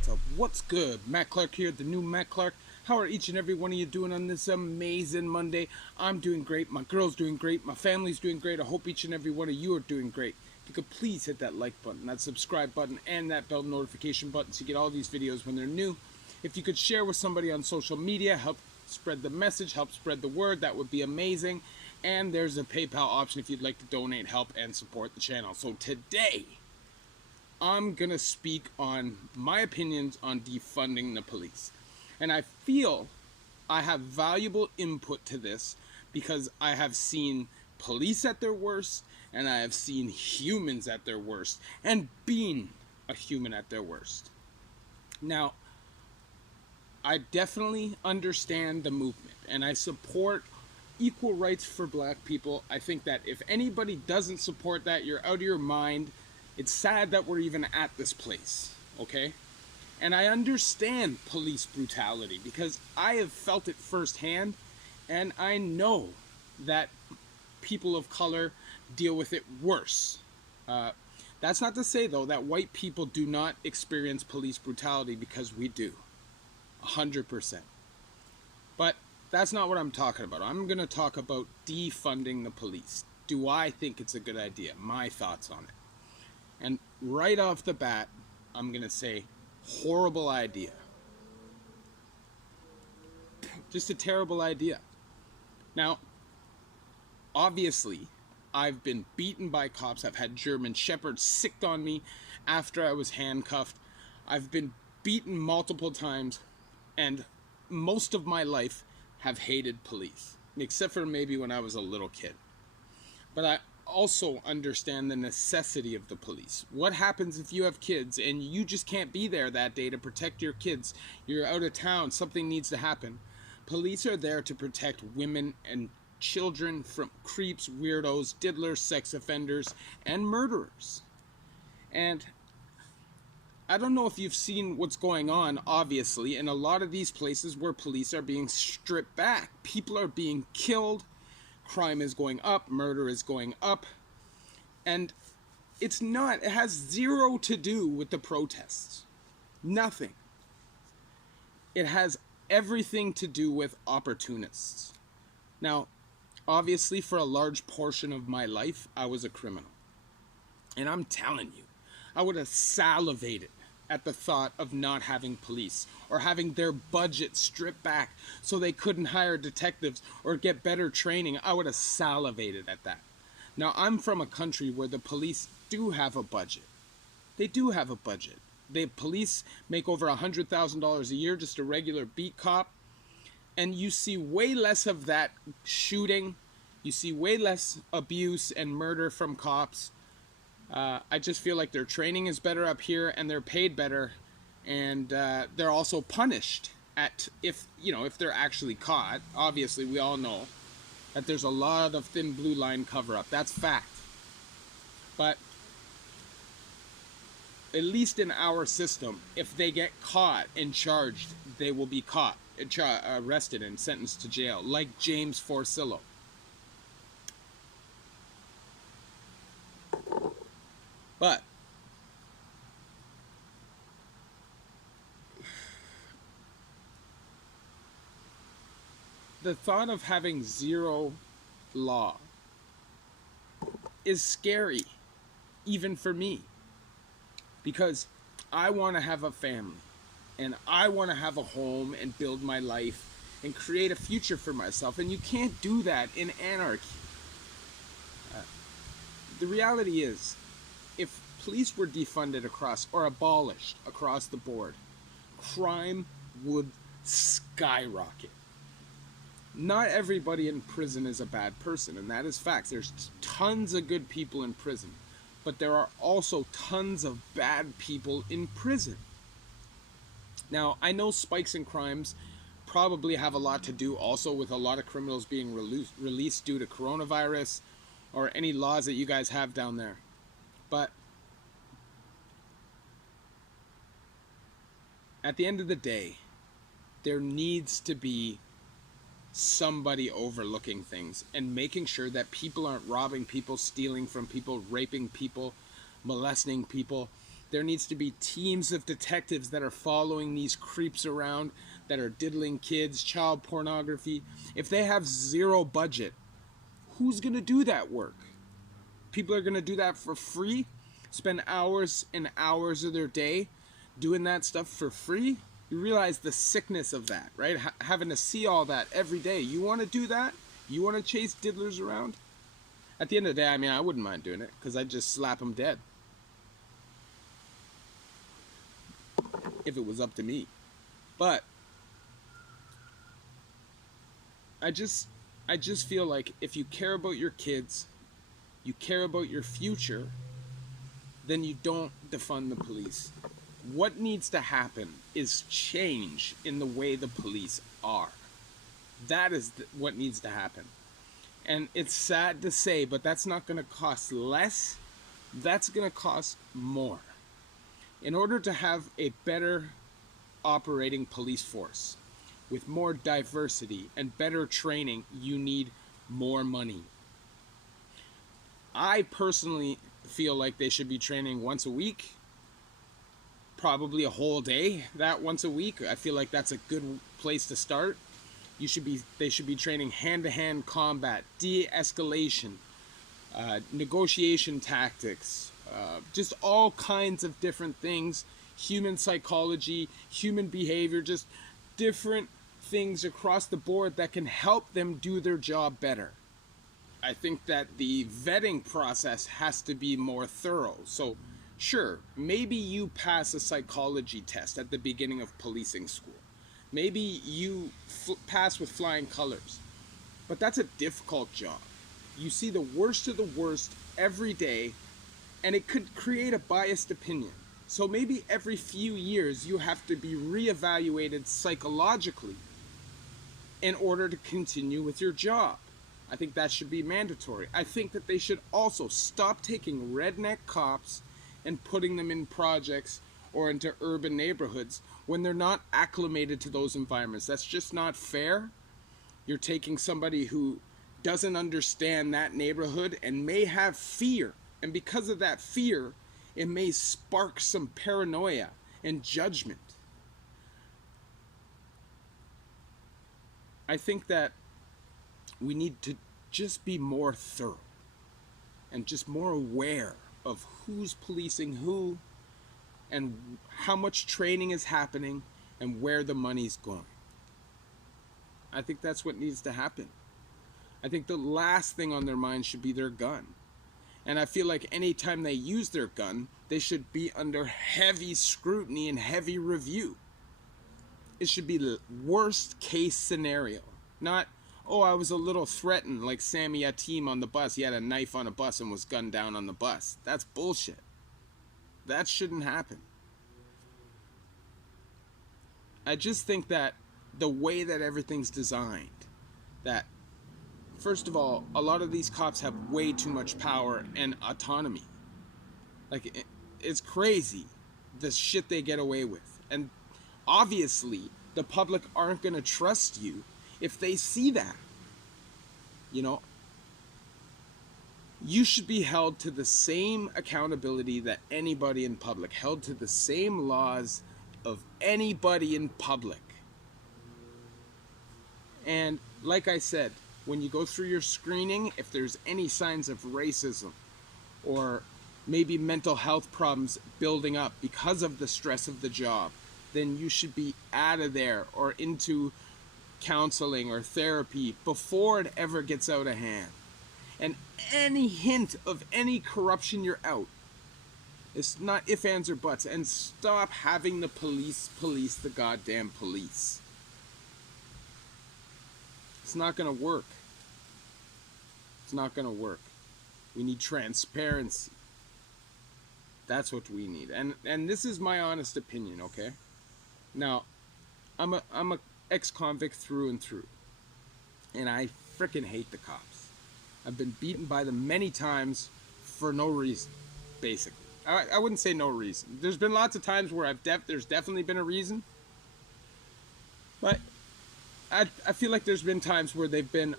what's up? What's good? Matt Clark here, the new Matt Clark. How are each and every one of you doing on this amazing Monday? I'm doing great. My girl's doing great. My family's doing great. I hope each and every one of you are doing great. If you could please hit that like button, that subscribe button, and that bell notification button so you get all these videos when they're new. If you could share with somebody on social media, help spread the message, help spread the word, that would be amazing. And there's a PayPal option if you'd like to donate, help, and support the channel. So today, I'm going to speak on my opinions on defunding the police. And I feel I have valuable input to this because I have seen police at their worst, and I have seen humans at their worst, and being a human at their worst. Now, I definitely understand the movement, and I support equal rights for black people. I think that if anybody doesn't support that, you're out of your mind. It's sad that we're even at this place, okay? And I understand police brutality because I have felt it firsthand, and I know that people of color deal with it worse. That's not to say, though, that white people do not experience police brutality, because we do. 100%. But that's not what I'm talking about. I'm going to talk about defunding the police. Do I think it's a good idea? My thoughts on it. And right off the bat, I'm going to say, horrible idea. Just a terrible idea. Now, obviously, I've been beaten by cops. I've had German Shepherds sicked on me after I was handcuffed. I've been beaten multiple times, and most of my life have hated police, except for maybe when I was a little kid. But I also understand the necessity of the police. What happens if you have kids and you just can't be there that day to protect your kids? You're out of town, something needs to happen. Police are there to protect women and children from creeps, weirdos, diddlers, sex offenders, and murderers. And I don't know if you've seen what's going on, obviously, in a lot of these places where police are being stripped back. People are being killed. Crime is going up, murder is going up, and it has zero to do with the protests. Nothing. It has everything to do with opportunists. Now, obviously, for a large portion of my life, I was a criminal. And I'm telling you, I would have salivated at the thought of not having police, or having their budget stripped back so they couldn't hire detectives or get better training. I would have salivated at that. Now, I'm from a country where the police do have a budget. They do have a budget. The police make over $100,000 a year, just a regular beat cop. And you see way less of that shooting. You see way less abuse and murder from cops. I just feel like their training is better up here, and they're paid better, and they're also punished if they're actually caught. Obviously, we all know that there's a lot of thin blue line cover-up. That's fact. But at least in our system, if they get caught and charged, they will be caught, arrested, and sentenced to jail, like James Forcillo. But the thought of having zero law is scary, even for me, because I want to have a family, and I want to have a home and build my life and create a future for myself, and you can't do that in anarchy. The reality is, if police were defunded or abolished across the board, crime would skyrocket. Not everybody in prison is a bad person, and that is fact. There's tons of good people in prison, but there are also tons of bad people in prison. Now, I know spikes in crimes probably have a lot to do also with a lot of criminals being released due to coronavirus or any laws that you guys have down there. But at the end of the day, there needs to be somebody overlooking things and making sure that people aren't robbing people, stealing from people, raping people, molesting people, There needs to be teams of detectives that are following these creeps around, that are diddling kids, child pornography. If they have zero budget, who's going to do that work? People are going to do that for free? Spend hours and hours of their day doing that stuff for free? You realize the sickness of that, right? Having to see all that every day. You want to do that? You want to chase diddlers around? At the end of the day, I mean, I wouldn't mind doing it because I'd just slap them dead. If it was up to me. But I just feel like if you care about your kids, you care about your future, then you don't defund the police. What needs to happen is change in the way the police are. That is what needs to happen. And it's sad to say, but that's not going to cost less. That's going to cost more. In order to have a better operating police force with more diversity and better training, you need more money. I personally feel like they should be training once a week, probably a whole day, that once a week. I feel like that's a good place to start. They should be training hand-to-hand combat, de-escalation, negotiation tactics, just all kinds of different things, human psychology, human behavior, just different things across the board that can help them do their job better. I think that the vetting process has to be more thorough. So, sure, maybe you pass a psychology test at the beginning of policing school. Maybe you pass with flying colors. But that's a difficult job. You see the worst of the worst every day, and it could create a biased opinion. So maybe every few years you have to be reevaluated psychologically in order to continue with your job. I think that should be mandatory. I think that they should also stop taking redneck cops and putting them in projects or into urban neighborhoods when they're not acclimated to those environments. That's just not fair. You're taking somebody who doesn't understand that neighborhood and may have fear. And because of that fear, it may spark some paranoia and judgment. I think that we need to just be more thorough and just more aware of who's policing who and how much training is happening and where the money's going. I think that's what needs to happen. I think the last thing on their mind should be their gun. And I feel like anytime they use their gun, they should be under heavy scrutiny and heavy review. It should be the worst case scenario. Not, oh, I was a little threatened like Sammy Yatim on the bus. He had a knife on a bus and was gunned down on the bus. That's bullshit. That shouldn't happen. I just think that the way that everything's designed, that first of all, a lot of these cops have way too much power and autonomy. Like, it's crazy, the shit they get away with. And obviously, the public aren't going to trust you if they see that. You know? You should be held to the same accountability that anybody in public, held to the same laws of anybody in public. And like I said, when you go through your screening, if there's any signs of racism or maybe mental health problems building up because of the stress of the job, then you should be out of there or into counseling or therapy before it ever gets out of hand. And any hint of any corruption, you're out. It's not ifs, ands, or buts. And stop having the police police the goddamn police. It's not going to work. It's not going to work. We need transparency. That's what we need. And this is my honest opinion, okay? Now, I'm a ex-convict through and through. And I frickin' hate the cops. I've been beaten by them many times for no reason, basically. I wouldn't say no reason. There's been lots of times where there's definitely been a reason. But I feel like there's been times where they've been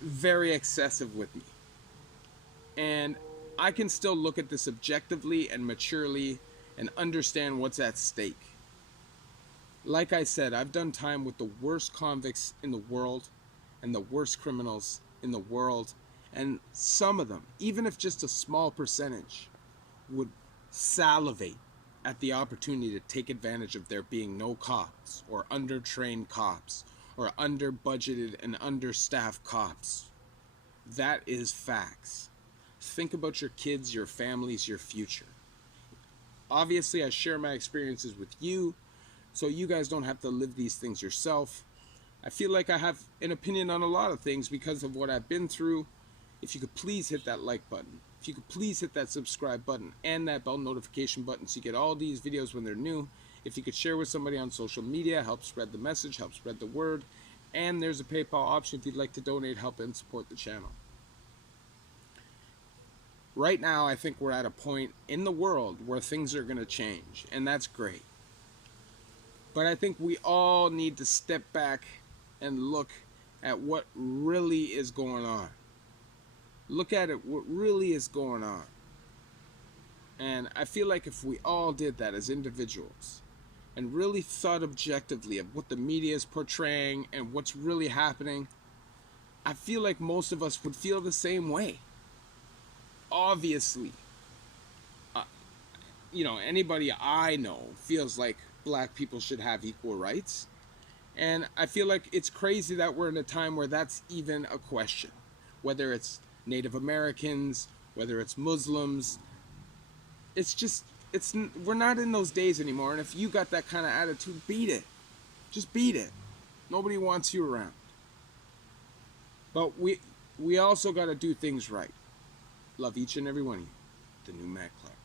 very excessive with me. And I can still look at this objectively and maturely and understand what's at stake. Like I said, I've done time with the worst convicts in the world and the worst criminals in the world, and some of them, even if just a small percentage, would salivate at the opportunity to take advantage of there being no cops, or undertrained cops, or under-budgeted and understaffed cops. That is facts. Think about your kids, your families, your future. Obviously, I share my experiences with you, so you guys don't have to live these things yourself. I feel like I have an opinion on a lot of things because of what I've been through. If you could please hit that like button. If you could please hit that subscribe button and that bell notification button so you get all these videos when they're new. If you could share with somebody on social media, help spread the message, help spread the word. And there's a PayPal option if you'd like to donate, help, and support the channel. Right now, I think we're at a point in the world where things are going to change, and that's great. But I think we all need to step back and look at what really is going on. Look at it, what really is going on. And I feel like if we all did that as individuals and really thought objectively of what the media is portraying and what's really happening, I feel like most of us would feel the same way. Obviously, anybody I know feels like black people should have equal rights. And I feel like it's crazy that we're in a time where that's even a question. Whether it's Native Americans, whether it's Muslims, we're not in those days anymore. And if you got that kind of attitude, beat it. Just beat it. Nobody wants you around. But we also got to do things right. Love each and every one of you. The new Matt Clark.